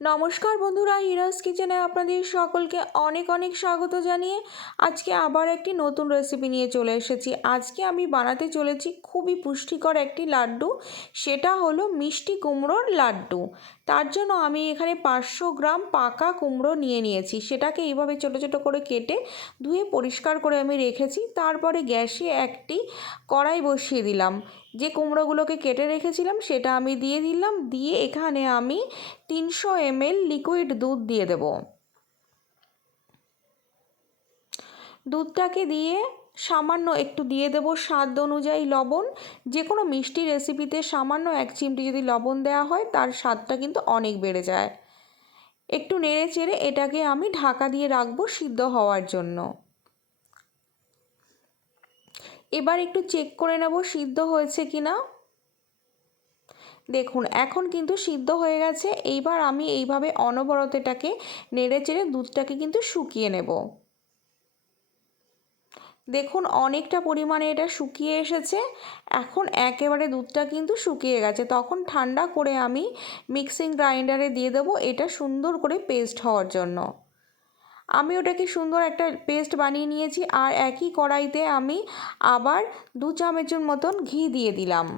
নমস্কার বন্ধুরা, হিরাস কিচেনে আপনাদের সকলকে অনেক অনেক স্বাগত জানিয়ে আজকে আবার একটি নতুন রেসিপি নিয়ে চলে এসেছি। আজকে আমি বানাতে চলেছি খুবই পুষ্টিকর একটি লাড্ডু, সেটা হলো মিষ্টি কুমড়োর লাড্ডু। তার জন্য আমি এখানে পাঁচশো গ্রাম পাকা কুমড়ো নিয়ে নিয়েছি। সেটাকে এইভাবে ছোটো ছোটো করে কেটে ধুয়ে পরিষ্কার করে আমি রেখেছি। তারপরে গ্যাসে একটি কড়াই বসিয়ে দিলাম। যে কুমড়োগুলোকে কেটে রেখেছিলাম সেটা আমি দিয়ে দিলাম, দিয়ে এখানে আমি তিনশো এমএল লিকুইড দুধ দিয়ে দেব। দুধটাকে দিয়ে সামান্য একটু দিয়ে দেব স্বাদ অনুযায়ী লবণ। যে কোনো মিষ্টি রেসিপিতে সামান্য এক চিমটি যদি লবণ দেওয়া হয়, তার স্বাদটা কিন্তু অনেক বেড়ে যায়। একটু নেড়ে চেড়ে এটাকে আমি ঢাকা দিয়ে রাখব সিদ্ধ হওয়ার জন্য। এবার একটু চেক করে নেব সিদ্ধ হয়েছে কি না দেখুন, এখন কিন্তু সিদ্ধ হয়ে গেছে। এইবার আমি এইভাবে অনবরত এটাকে নেড়ে চেড়ে দুধটাকে কিন্তু শুকিয়ে নেব। দেখুন, অনেকটা পরিমাণে এটা শুকিয়ে এসেছে। এখন একেবারে দুধটা কিন্তু শুকিয়ে গেছে। তখন ঠান্ডা করে আমি মিক্সিং গ্রাইন্ডারে দিয়ে দেবো। এটা সুন্দর করে পেস্ট হওয়ার জন্য। আমি ওটাকে সুন্দর একটা পেস্ট বানিয়ে নিয়েছি আর একই কড়াইতে আমি আবার দু চামচের মতন ঘি দিয়ে দিলাম।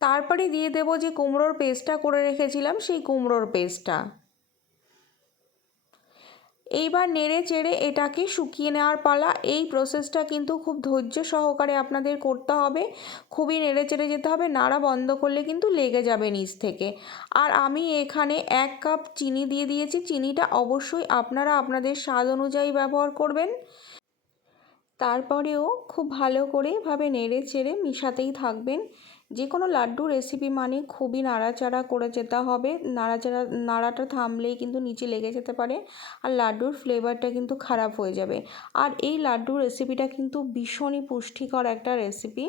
তারপরে দিয়ে দেবো যে কুমড়োর পেস্টটা করে রেখেছিলাম, সেই কুমড়োর পেস্টটা এইবার নেড়ে চেড়ে এটাকে শুকিয়ে নেওয়ার পালা। এই প্রসেসটা কিন্তু খুব ধৈর্য সহকারে আপনাদের করতে হবে। খুবই নেড়ে চেড়ে যেতে হবে। নাড়া বন্ধ করলে কিন্তু লেগে যাবে নিচ থেকে। আর আমি এখানে এক কাপ চিনি দিয়ে দিয়েছি। চিনিটা অবশ্যই আপনারা আপনাদের স্বাদ অনুযায়ী ব্যবহার করবেন। তারপরেও খুব ভালো করে ভাবে নেড়ে চেড়ে মিশাতেই থাকবেন। যে কোনো লাড্ডু রেসিপি মানে খুবই নাড়াচাড়া করে যেতে হবে। নাড়াচাড়া, নাড়াটা থামলেই কিন্তু নিচে লেগে যেতে পারে আর লাড্ডুর ফ্লেভারটা কিন্তু খারাপ হয়ে যাবে। আর এই লাড্ডু রেসিপিটা কিন্তু ভীষণই পুষ্টিকর একটা রেসিপি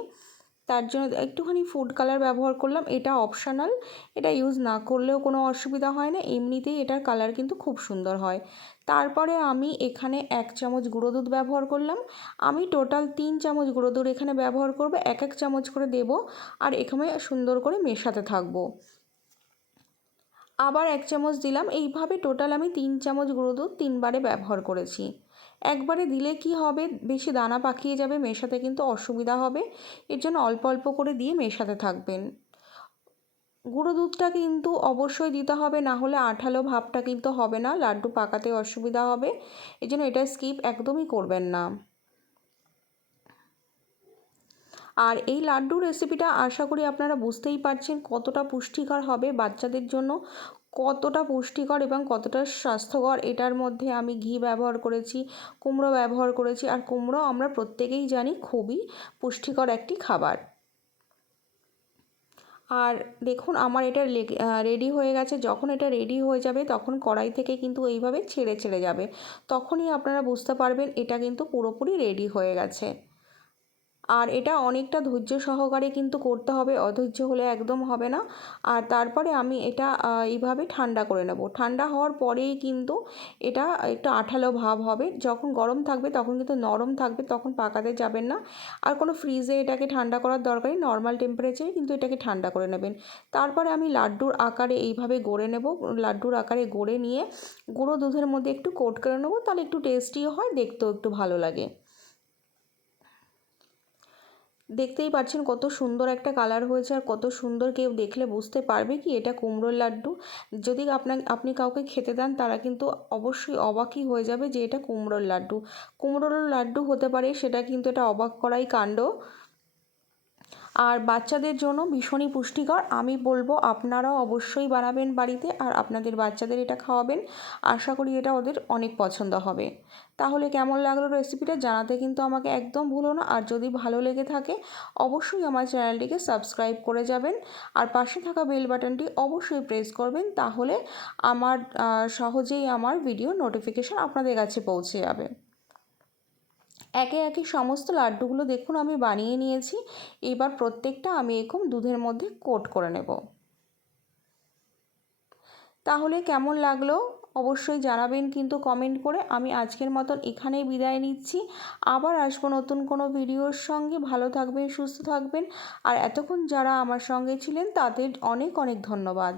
তার জন্য একটুখানি ফুড কালার ব্যবহার করলাম, এটা অপশানাল এটা ইউজ না করলেও কোনো অসুবিধা হয় না, এমনিতেই এটার কালার কিন্তু খুব সুন্দর হয়। তারপরে আমি এখানে এক চামচ গুঁড়ো দুধ ব্যবহার করলাম, আমি টোটাল তিন চামচ গুঁড়ো দুধ এখানে ব্যবহার করব, এক এক চামচ করে দেব আর এখানে সুন্দর করে মেশাতে থাকব। আবার এক চামচ দিলাম, এইভাবে টোটাল আমি তিন চামচ গুঁড়ো দুধ তিনবারে ব্যবহার করেছি। একবারে দিলে কি হবে? বেশি দানা পাকিয়ে যাবে, মেশাতে কিন্তু অসুবিধা হবে। এর জন্য অল্প অল্প করে দিয়ে মেশাতে থাকবেন। গুঁড়ো দুধটা কিন্তু অবশ্যই দিতে হবে, না হলে আঠালো ভাবটা কিন্তু হবে না। লাড্ডু পাকাতে অসুবিধা হবে। এই জন্য এটা স্কিপ একদমই করবেন না। আর এই লাড্ডু রেসিপিটা আশা করি আপনারা বুঝতেই পারছেন কতটা পুষ্টিকর হবে বাচ্চাদের জন্য। কতটা পুষ্টিকর এবং কতটা স্বাস্থ্যকর এটার মধ্যে আমি ঘি ব্যবহার করেছি, কুমড়ো ব্যবহার করেছি, আর কুমড়ো আমরা প্রত্যেকেই জানি খুবই পুষ্টিকর একটি খাবার। আর দেখুন আমার এটা রেডি হয়ে গেছে। যখন এটা রেডি হয়ে যাবে তখন কড়াই থেকে কিন্তু এইভাবে ছেড়ে ছেড়ে যাবে। তখনই আপনারা বুঝতে পারবেন এটা কিন্তু পুরোপুরি রেডি হয়ে গেছে। আর এটা অনেকটা ধৈর্য সহকারে কিন্তু করতে হবে, অধৈর্য হলে একদম হবে না। আর তারপরে আমি এটা এইভাবে ঠান্ডা করে নেব। ঠান্ডা হওয়ার পরেই কিন্তু এটা একটু আঠালো ভাব হবে। যখন গরম থাকবে তখন কিন্তু নরম থাকবে, তখন পাকাতে যাবেন না। আর কোনো ফ্রিজে এটাকে ঠান্ডা করার দরকারই নর্মাল টেম্পারেচারে কিন্তু এটাকে ঠান্ডা করে নেবেন। তারপরে আমি লাড্ডুর আকারে এইভাবে গড়ে নেব, লাড্ডুর আকারে গড়ে নিয়ে গুঁড়ো দুধের মধ্যে একটু কোট করে নেব, তাহলে একটু টেস্টিও হয়, দেখতেও একটু ভালো লাগে। দেখতেই পাচ্ছেন কত সুন্দর একটা কালার হয়েছে আর কত সুন্দর কেউ দেখলে বুঝতে পারবে কি এটা কুমড়োর লাড্ডু। যদি আপনার আপনি কাউকে খেতে দেন তারা কিন্তু অবশ্যই অবাকই হয়ে যাবে যে এটা কুমড়োর লাড্ডু। কুমড়োর লাড্ডু হতে পারে সেটা কিন্তু এটা অবাক করাই কাণ্ড। আর বাচ্চাদের জন্য ভীষণই পুষ্টিকর। আমি বলব আপনারাও অবশ্যই বানাবেন বাড়িতে আর আপনাদের বাচ্চাদের এটা খাওয়াবেন। আশা করি এটা ওদের অনেক পছন্দ হবে। তাহলে কেমন লাগল রেসিপিটা জানাতে কিন্তু আমাকে একদম ভুলো না। আর যদি ভালো লেগে থাকে, অবশ্যই আমার চ্যানেলটিকে সাবস্ক্রাইব করে যাবেন। আর পাশে থাকা বেল বাটনটি অবশ্যই প্রেস করবেন, তাহলে আমার সহজেই আমার ভিডিও নোটিফিকেশান আপনাদের কাছে পৌঁছে যাবে। একে একে সমস্ত লাড্ডুগুলো দেখুন আমি বানিয়ে নিয়েছি। এবার প্রত্যেকটা আমি এরকম দুধের মধ্যে কোট করে নেব। তাহলে কেমন লাগল? অবশ্যই জানাবেন কিন্তু কমেন্ট করে। আমি আজকের মতন এখানেই বিদায় নিচ্ছি। আবার আসব নতুন কোনো ভিডিওর সঙ্গে। ভালো থাকবেন, সুস্থ থাকবেন। আর এতক্ষণ যারা আমার সঙ্গে ছিলেন, তাদের অনেক অনেক ধন্যবাদ।